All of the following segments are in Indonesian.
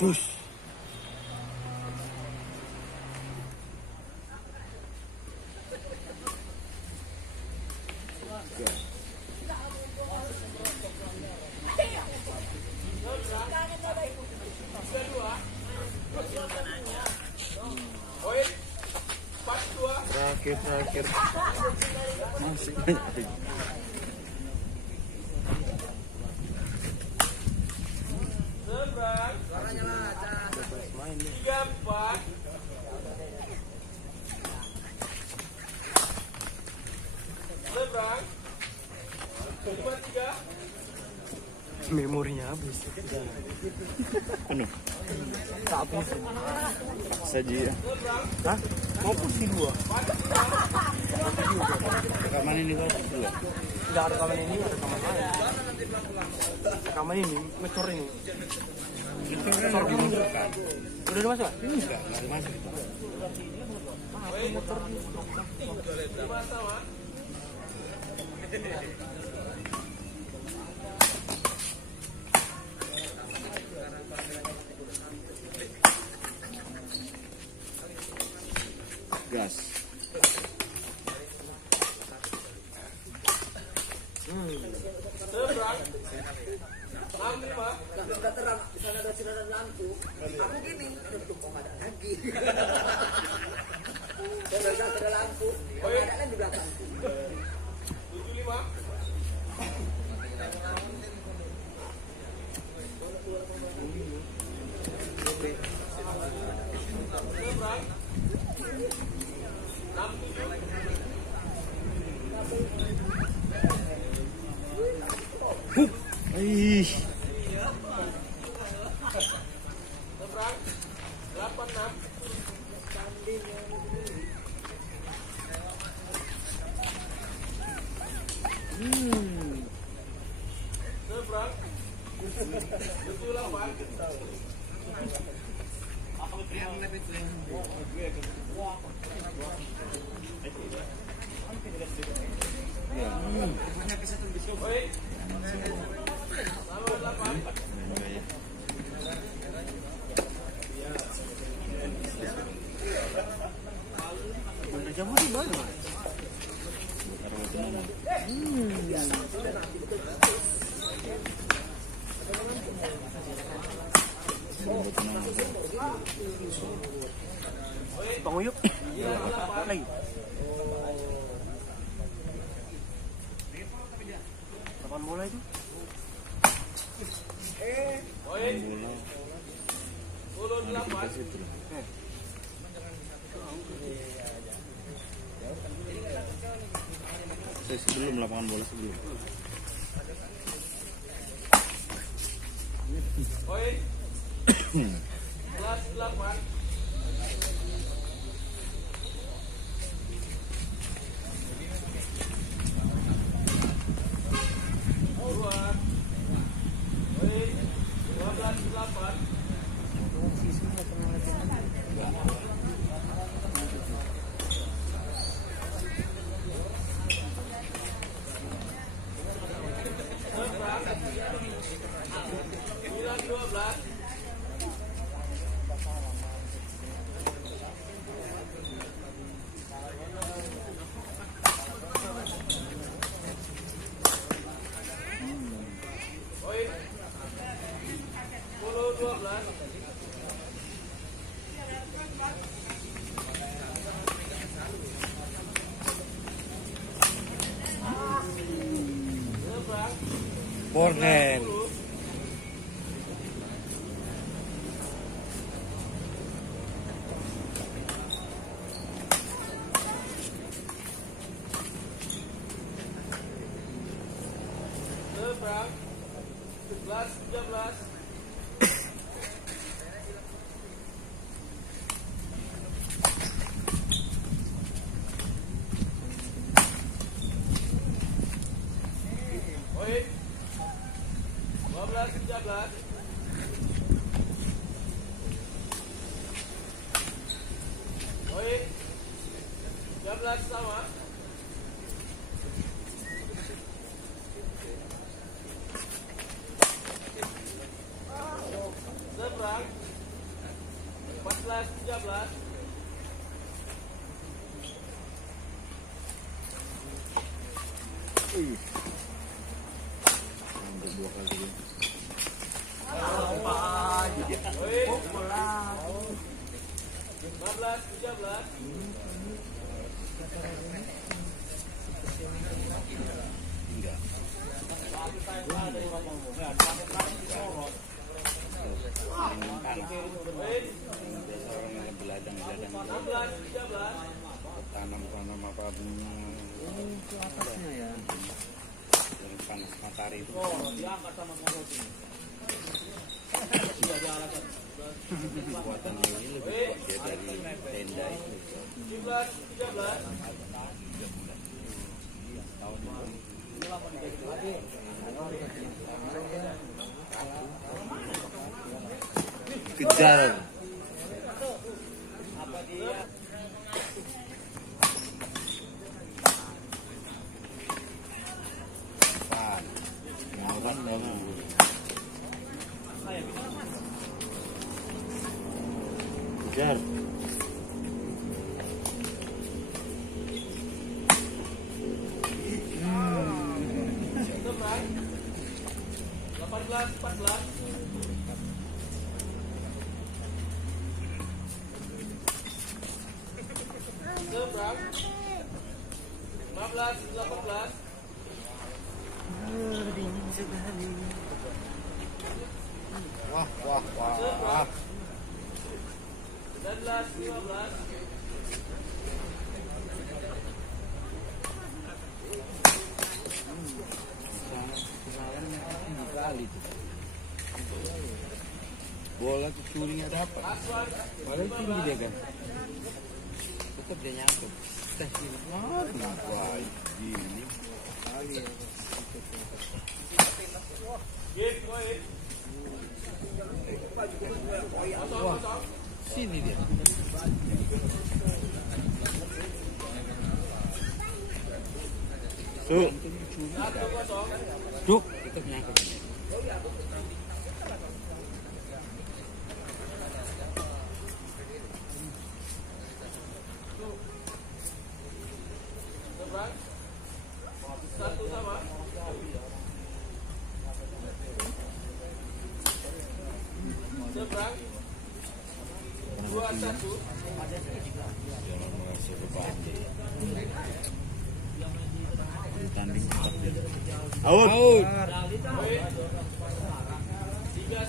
Push. Terakhir. Masih banyak. Memorinya habis. Penuh. Tak habis. Saja ya. Hah? Mau pusing gua. Rekaman ini kan dua. Tidak ada rekaman ini, ada rekaman lain. Rekaman ini, ngecor ini. Ngecor di mana? Udah masuk? Enggak masuk. Aku motor di gas. Sudah terang, di sana ada sinar lampu. Aku gini, aduh kok ada lagi. Dan ada lampu, ada kan di belakang. 75. Ih. Seberang 86. Seberang Panguyup. Lagi. Lapan bola itu. Poin. 28. Sebelum lapangan bola sebelum. Poin. 11-8. Forehand. Seberang. 14, 13. Untuk 2 kali. Woi. 15, 13. Enggak. Beladang-beladang tanam apa bunga Ke atasnya ya. yang panas matahari itu. Diangkat sama ini. Kekuatan ini lebih kuat dia dari tenda itu. 17, 13. Kejar. Kejar. Seberang. 18, 14. Seberang. 15, 18. Wah, wah, wah. 19, 15. Bola kecuri nggak dapat. Padahal tinggi dia kan. Tetap dia nyangkut. Wah, ini. Game point. Wah, sini dia. Tuh. Duk, tetap nyangkut. Seberang. 1 sama. Seberang. 2, 1. Jangan merasa berbahaya. Tanding tetap dia. Out. Out. 3,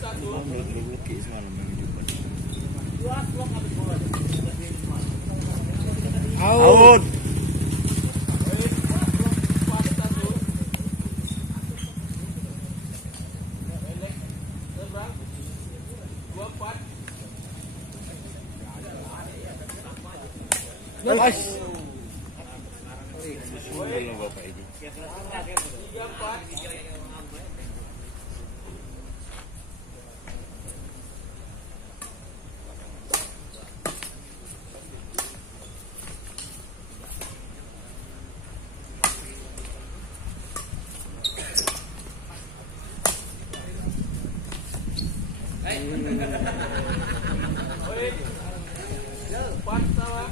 1. Belum semalam menunjukkan. Out. Seberang. 24. Pas. Susul Bapak ini. 34. Woi. 4 sama.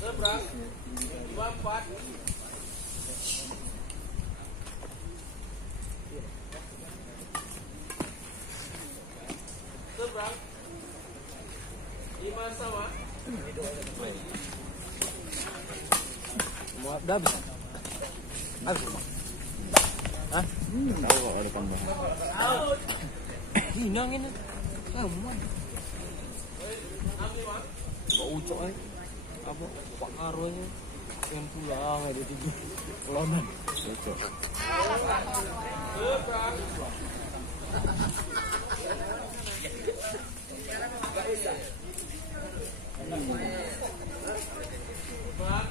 Seberang. 24. Seberang. 5 sama. Udah habis. Habis. Hah? Tahu kok ada tambahan. Hinangin. Kamu. Kok ucok aja. Apa? Pak Karonya. Pengen pulang ada tidur. Kelonan. Cocok. Seberang. Seberang. 6. Seberang.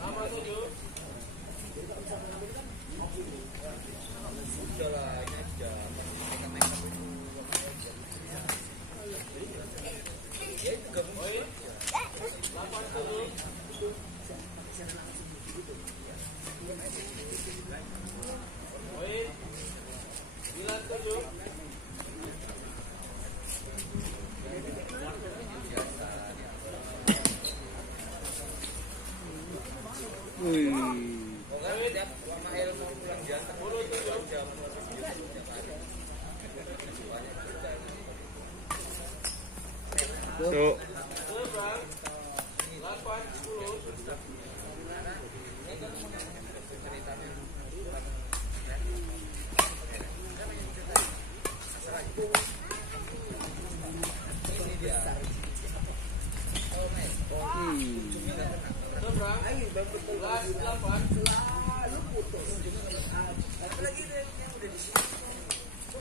Sama 7.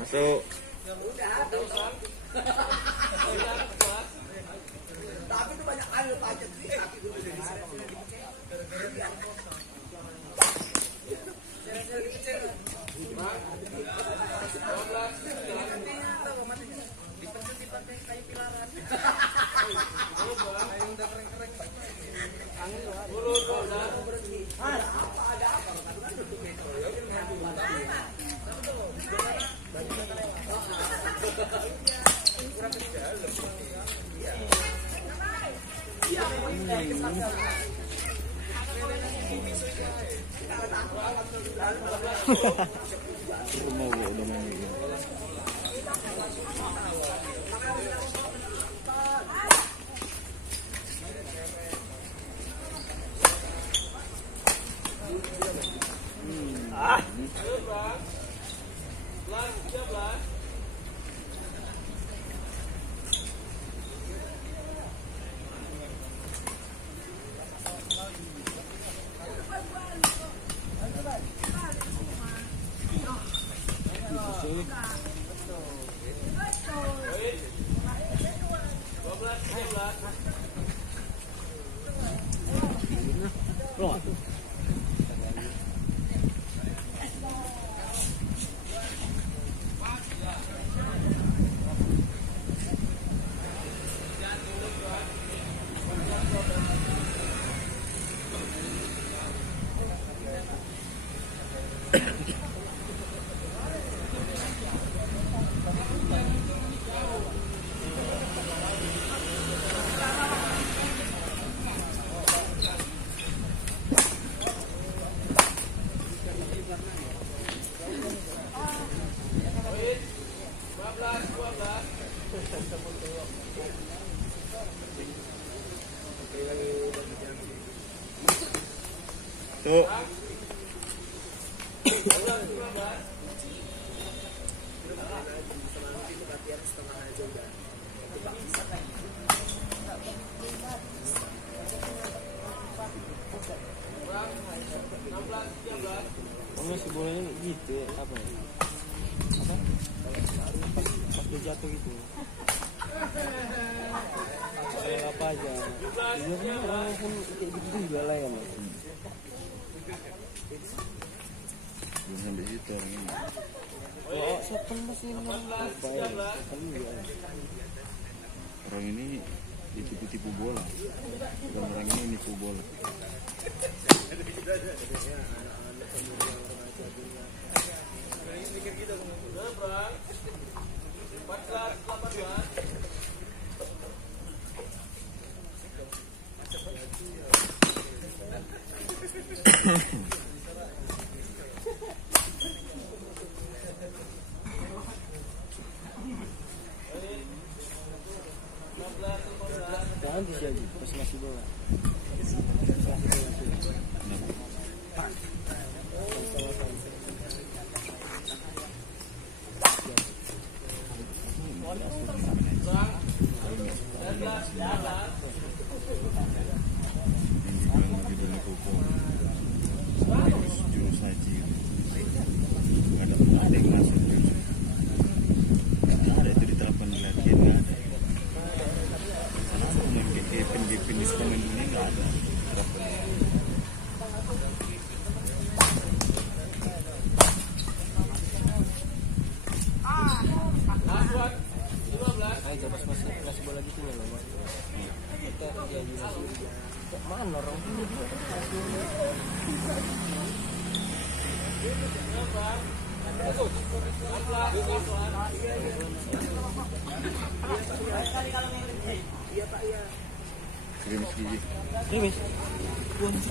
Masuk. Rumah gua udah main gitu. Tuh. Oh, masih bolanya gitu ya, apa ya? Pas dia jatuh gitu. Apa aja. Dia kan orang pun kayak gitu juga lah ya, Mas. Belum sampai situ orang ini. Oh, sopan masih orang apa ya? Sopan juga. Orang ini ditipu-tipu bola. Bukan orang ini nipu bola. Jangan dijadi pas masih bola. Jurus haji gitu. Ada yang masuk jurus. Nggak ada itu diterapkan di latihan, nggak ada. Karena pemain GP di pemain dunia nggak ada. Ayo pas masih bola gitu ya, Mas. Kita ya di mana orang ini? Kirim segini. Ini, Mas.